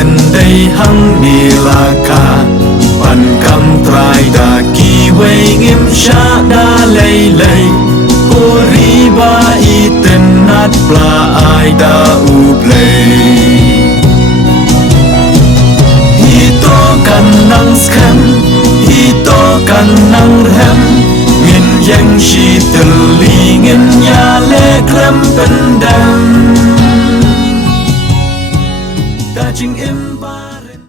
เป็นได้หังนีลาคาปันคำตรายดากีเวงิมชาดาเลยกูรีบาอีเต็นนัดปลาอายดาอูเพลฮีโตกันนังสแคมฮีโตกันนังแฮมเงินยังชีตลีเงินยาเล่คลำเป็นดำ Daging imba